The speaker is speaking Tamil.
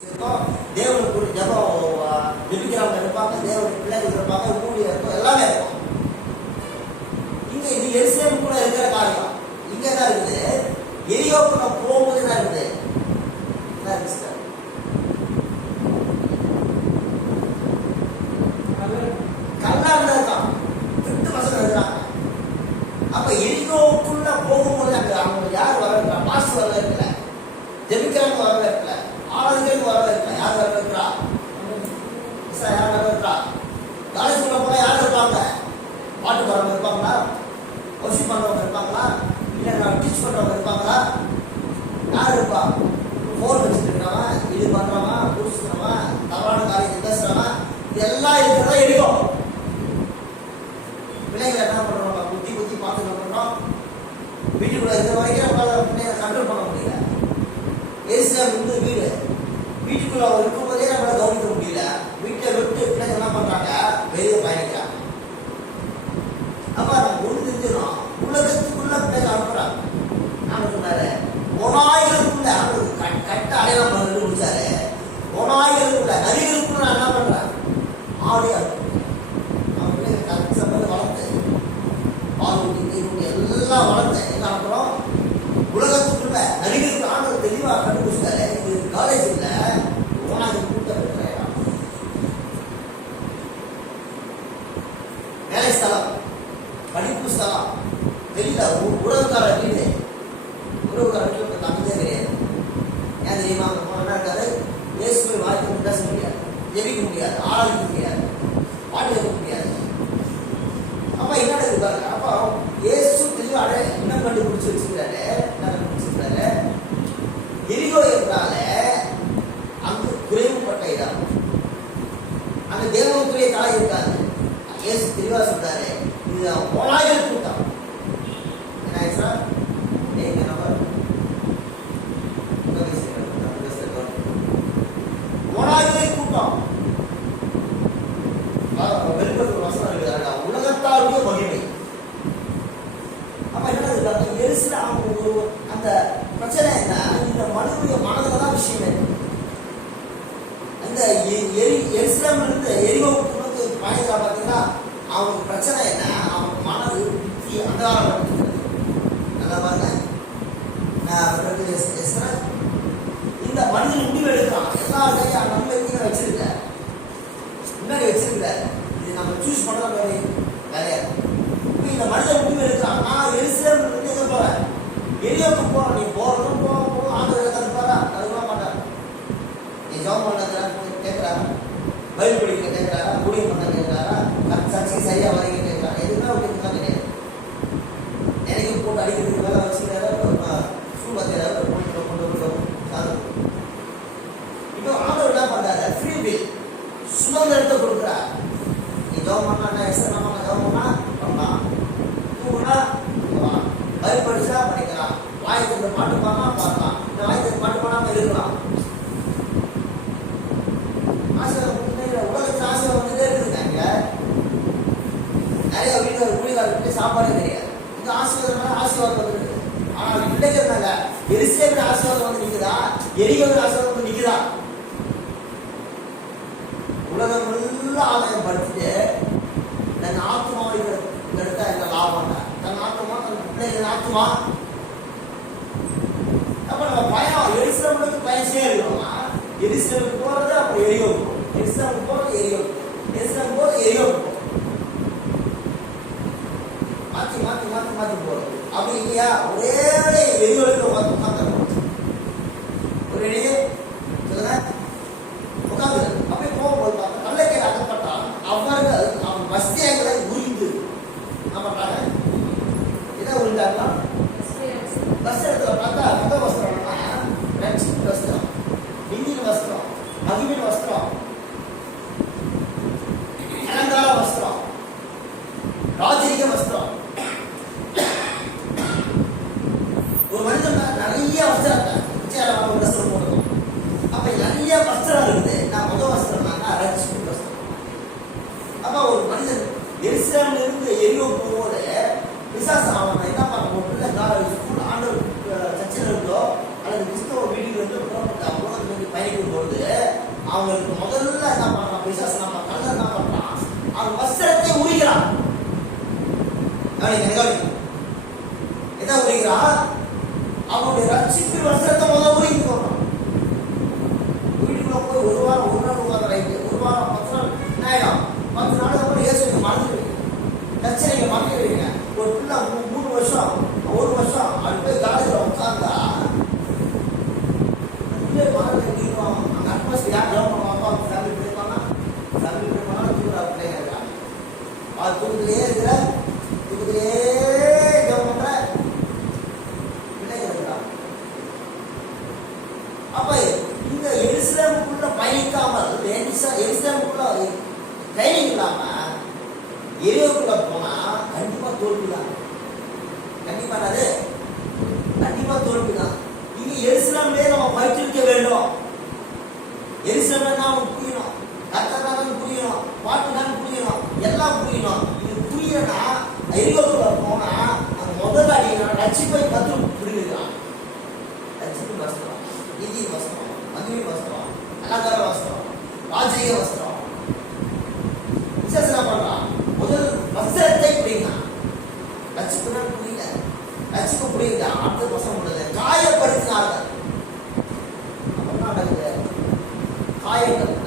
தேவனுக்கு ஜபம் ஜெபிக்கிறவங்க இருப்பாங்க, தேவனுக்கு பிள்ளைகள் இருப்பாங்க, ஊழியர் இருக்கும், எல்லாமே இருக்கும். இங்க இது எருசலேம் கூட இருக்கிற காரியம். இங்க என்ன இருக்குது? எரியோக்கு நான் போகும்போது என்ன இருக்குது? என்ன இருக்கு சார்? கல்லாண்டு இருக்கான், 8 வசனம் இருக்கிறாங்க. அப்ப எரியோக்குள்ள போகும்போது அங்க அவங்க யார் வரவேற்கிறா? மாஸ்டர் வரவேற்கல, ஜெபிக்கிறவங்க வரவேற்கல, ஆராதிக்கிறவங்க வரவேற்கல. யார் வரவேற்கிறா? யார் வரவேற்கிறா? காலேஜ்குள்ள போனா யார் இருப்பாங்க? பாட்டு பாடுறவங்க இருப்பாங்களா? ஒர்ஷிப் பண்றவங்க இருப்பாங்களா? இல்லை டீச் பண்றவங்க இருப்பாங்களா? யார் இருப்பா? ஃபோன் வச்சுட்டு இருக்கிறவன், இது பண்றவன், குடிச்சுக்கிறவன், தவறான காரியத்தை பேசுறவன், இதெல்லாம் இருக்கிறதா இருக்கும். பிள்ளைங்களை என்ன பண்றோம்? குத்தி குத்தி பார்த்து என்ன பண்றோம்? வீட்டுக்குள்ள இருக்கிற வரைக்கும் நம்மளால பிள்ளைங்களை கண்ட்ரோல் பண்ண முடியல. எருசலேம் வந்து வீடு, வீட்டுக்குள்ள அவங்க இருக்கும்போதே நம்மளால கவனிக்க முடியல. வீட்டை விட்டு பிள்ளைங்க என்ன பண்றாங்க? வெளியே பயணிக்கிறாங்க. அப்ப நம்ம ஒன்று தெரிஞ்சிடும், உலகத்துக்குள்ள பிள்ளைங்க அனுப்புறாங்க. நான் சொன்னாரு ஓநாய்களுக்குள்ள கட்ட அடையாளம் பண்ணி முடிச்சாரு. ஓநாய்களுக்குள்ள நரிகளுக்குள்ள நான் என்ன பண்றேன்? ஆடையா அவன் பிள்ளைங்க கஷ்டப்பட்டு வளர்த்து பால் ஊட்டி தீர் ஊட்டி எல்லாம் வளர்த்து என்ன அனுப்புறோம்? உலகத்துக்குள்ள நரிகளுக்கு ஆண்டு தெளிவாக கண்டுபிடிச்சாரு. இது காலேஜ் இல்ல, ஓநாய்கள் கூட்டம் இருக்கிற வேலை ஸ்தலம், படிப்பு ஸ்தலம், வெளியில உறவுக்கார வீடு. உறவுக்கார வீட்டில் தந்தே கிடையாது. ஏன் தெரியுமா? அந்த போனா இருக்காது, இயேசுவை வாய்ப்பு பேச முடியாது, ஜெபிக்க முடியாது, ஆராதிக்க முடியாது, பாட்டு வைக்க முடியாது. அப்ப என்ன இருக்காரு? அப்போ இயேசு தெளிவாக என்ன கண்டுபிடிச்சு வச்சுக்கிறாரு? என்ன கண்டுபிடிச்சிருக்காரு? எரிகோ என்றால அங்கு குறைவுபட்ட இடம், அங்க தேவனுக்குரிய கலை இருக்காது. இயேசு தெளிவா சொல்றாரு, இது ஓநாய்கள் கூட்டம். என்ன ஆயிடுச்சா? நீங்க நம்பர் ஓநாய்கள் கூட்டம். வெளிப்படுத்தும் வசனம் இருக்கிறாங்க, உலகத்தாருடைய மகிமை. அப்ப என்ன இருக்காங்க? எருசலேம் அந்த பிரச்சனை என்ன? இந்த மனுடைய மனதில் தான் விஷயம் இருக்கு. அந்த எருசலேம்ல இருந்து எரிகோவுக்கு பயணிக்கிறா பார்த்தீங்கன்னா, அவனுக்கு பிரச்சனை என்ன? அவனுக்கு மனது புத்தி அந்தகாரம். நல்லா பாருங்க, இந்த மனிதன் முடிவு எடுக்கிறான். எல்லாத்தையும் நம்பிக்கை வச்சிருக்க, முன்னாடி வச்சிருக்க, இது நம்ம சூஸ் பண்ற வேலையா? இப்ப இந்த மனிதன் முடிவு எடுக்கிறான், நான் எருசலேம் இருந்து எங்க போறேன்? எரியோக்கு போறேன். நீ போறதும் போக ஆண்டு கற்றுப்பாரா? அதுவா மாட்டார். நீ ஜாப் பண்ண கேட்கிறாரா? பைபிள் படிக்க கேட்கிறாரா? ஊழியம் பண்ண கேட்கிறாரா? சர்ச்சை சரியா வரைக்கும் கேட்கிறாரா? எதுவுமே அவருக்கு தான் கிடையாது. எனக்கு போட்டு அடிக்கிறதுக்கு வேலை வச்சுக்கிறாரு. ஸ்கூல் வச்சுக்கிறாரு, கொண்டு இப்போ ஆண்டவர் என்ன பண்றாரு? ஃப்ரீ வில், சுதந்திரத்தை கொடுக்குறார். நீ ஜாப் பண்ணா எஸ்என் பண்ண ஜாப் பண்ணா தூங்குனா பைபிள் படிச்சா படிக்கலாம், வாய்க்கு பாட்டு பாடா பாடலாம், இந்த வாய்க்கு பாட்டு பாடாம இருக்கலாம். உலகத்துல ஆசை வந்துட்டே இருக்குங்க. நிறைய வீடு ஊழியர்களுக்கு சாப்பாடு கிடையாது. இந்த ஆசீர்வாதம் வந்துருக்கு. ஆனால் பிள்ளைகள் எரிசலேமில் ஆசீர்வாதம் வந்து நிற்குதா? எரிகோவில் ஆசீர்வாதம் வந்து நிற்குதா? உலகம் எல்லாம் ஆதாயம் படுத்திட்டு தன் ஆத்மாவை எடுத்தா என்ன லாபம்? தன் ஆத்மா, தன் பிள்ளைகள் ஆத்மா. அப்ப நம்ம பயம் எரிசலேமுக்கு பயம் செய்யறோம்னா, எரிசலேமுக்கு போறது அப்புறம் எரியோக்கு, எரிசலேமுக்கு போறது எரியோக்கு, எரிசலேம் போறது எரியோக்கு, மாற்றி மாற்றி மாற்றி மாற்றி போறது. அப்படி இல்லையா? ஒரே எரியோக்கு உட்காந்து ஒரே சொல்லுங்க உட்காந்து அப்படி போகும்போது பார்த்தா கள்ளக்கீரை அகப்பட்டால் அவர்கள் அவன் வஸ்தியங்களை உரிந்து என்ன பண்றாங்க? இதை உரிந்தாங்களா? வஸ்திரத்துல பார்த்தா முத வஸ்திரம்னா ரட்சிப்பு வஸ்திரம், மின்னின் வஸ்திரம், மகிமின் வஸ்திரம், அலங்கார வஸ்திரம், ராஜரீக வஸ்திரம். ஒரு மனிதன் நிறைய வஸ்திரம் வஸ்திரம் போடணும். அப்ப நிறைய வஸ்திரம் இருக்குது. நான் முதல் வஸ்திரம்னா ரட்சிப்பு வஸ்திரம். அப்ப ஒரு மனிதன் எருசலேம்ல இருந்து எரியோ போகும்போது பிசாசு அவன் என்ன பண்ண போட்டு ஸ்கூல் ஆண்டு சர்ச்சில் இருந்தோ அல்லது கிறிஸ்தவ வீடுகள் இருந்து பயணிக்கும் பொழுது அவங்களுக்கு முதல்ல என்ன பண்றான்? பிசாசு நம்ம கலந்து என்ன பண்றான்? அவன் வஸ்திரத்தை உரிக்கிறான். என்ன உரிக்கிறான்? அவனுடைய ரட்சிப்பு வஸ்திரத்தை முதல்ல உரிக்க போறான். வீட்டுக்குள்ள போய் ஒரு வாரம் ஒரு நாள் உட்காந்து ரைட்டு, ஒரு வாரம் 10 நாள் என்ன ஆயிடும்? 10 நாளுக்கு அப்புறம் இயேசுவை மறந்துடுவீங்க, கச்சனைங்க மறந்துடுவீங்க. ஒரு பிள்ளை 3 வருஷம் 1 வருஷம் அது போய் காலேஜில் உட்கார்ந்தா அங்கே அட்மாஸ்பியர் யார் டவுன் பண்ணுவாங்க? ஃபேமிலி போயிருப்பாங்க, ஃபேமிலி போயிருப்பாங்க, தூங்குற பிள்ளைங்க இருக்காங்க. அது தூக்கத்திலே இருக்கிற தூக்கத்திலே டவுன் பண்ற பிள்ளைங்க இருக்கிறாங்க. அப்ப இந்த எருசலேமுக்குள்ள பயணிக்காமல் எருசலேமுக்குள்ள ட்ரைனிங் இல்லாம எரியோக்குள்ள போனா கண்டிப்பா தோல்விதான். கண்டிப்பா தோல்விதான். இங்க எருசலேம்லயே நம்ம பயிற்றுவிக்க வேண்டும். எருசலேம் நாம புரியணும், கர்த்தர் புரியணும், பாட்டு புரியணும், எல்லாம் புரியணும். இது புரியனா எரியோக்குள்ள போனா அந்த முதல் அடி ரட்சிப்பை கற்று புரியுதான். ரட்சிப்பு வஸ்திரம், நீதி வஸ்திரம், மகிமை வஸ்திரம், அலங்கார வஸ்திரம், ராஜ்ய வஸ்திரம். என்ன பண்றான்? முதல் வஸ்திரத்தை புரியுதான். ரட்சிப்பு தான் புரியல, ரட்சிப்பு புரியுது. அடுத்த வசனம் உள்ளது, காயப்படுத்தினார்கள். காயங்கள்